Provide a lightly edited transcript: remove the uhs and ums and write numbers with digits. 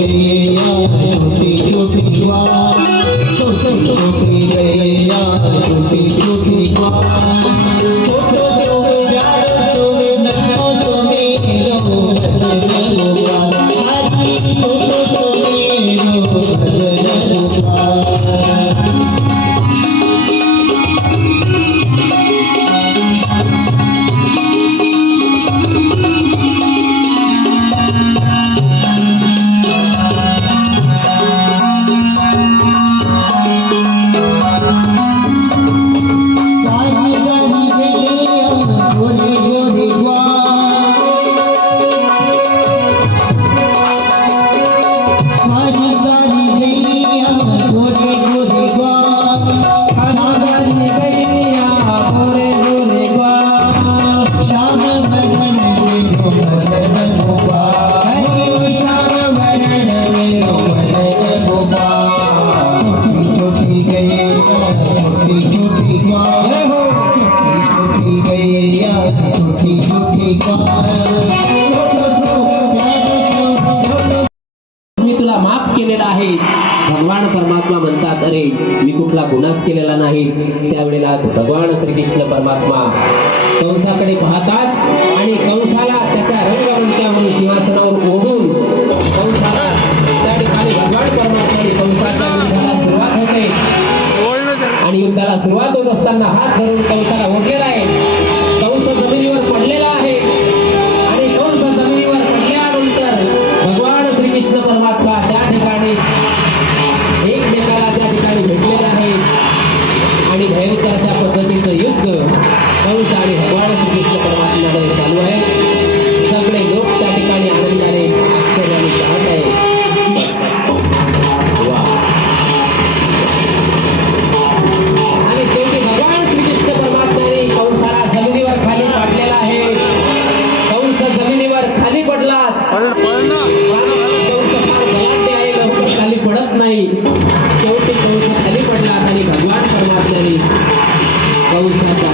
गैया छोटी छोटी ग्वाल, छोटी छोटी गैया छोटी छोटी ग्वाल, छोटो सो प्यार सो नन्हो सो मेरो भजन गोपाल, आजी छोटो सो मेरो भजन गोपाल। मी तुला माफ केलेला आहे। भगवान परमात्मा म्हणतात अरे मी कुठला गुन्हाच केलेला नाही। त्यावेळेला भगवान श्रीकृष्ण परमात्मा कंसाकडे पाहतात आणि कंसाला त्याच्या रंगमंचावरील सिंहासनावर ओढून कंसाला त्या ठिकाणी भगवान परमात्माने कंसाच्या युद्धाला सुरुवात होते आणि युद्धाला सुरुवात होत असताना हात धरून कंसाला ओढलेला आहे। कंस जमिनीवर पडलेला आहे आणि कंस जमिनीवर पडल्यानंतर भगवान श्रीकृष्ण परमात्मा त्या ठिकाणी एकमेकाला त्या ठिकाणी भेटलेले आहेत आणि भयंकर अशा पद्धतीचं युद्ध कंस आणि भगवान श्रीकृष्ण परमात्म्यामध्ये चालू आहे। सगळे लोक त्या ठिकाणी आनंदाने आश्चर्याने पाहत आहेत। आणि शेवटी भगवान श्रीकृष्ण परमात्म्याने कंसाला जमिनीवर खाली पाडलेला आहे। कंस जमिनीवर खाली पडला, कंस फार बलाढ्य आहे, लवकर खाली पडत नाही। शेवटी कंस खाली पडला आणि भगवान परमात्म्याने कंसाच्या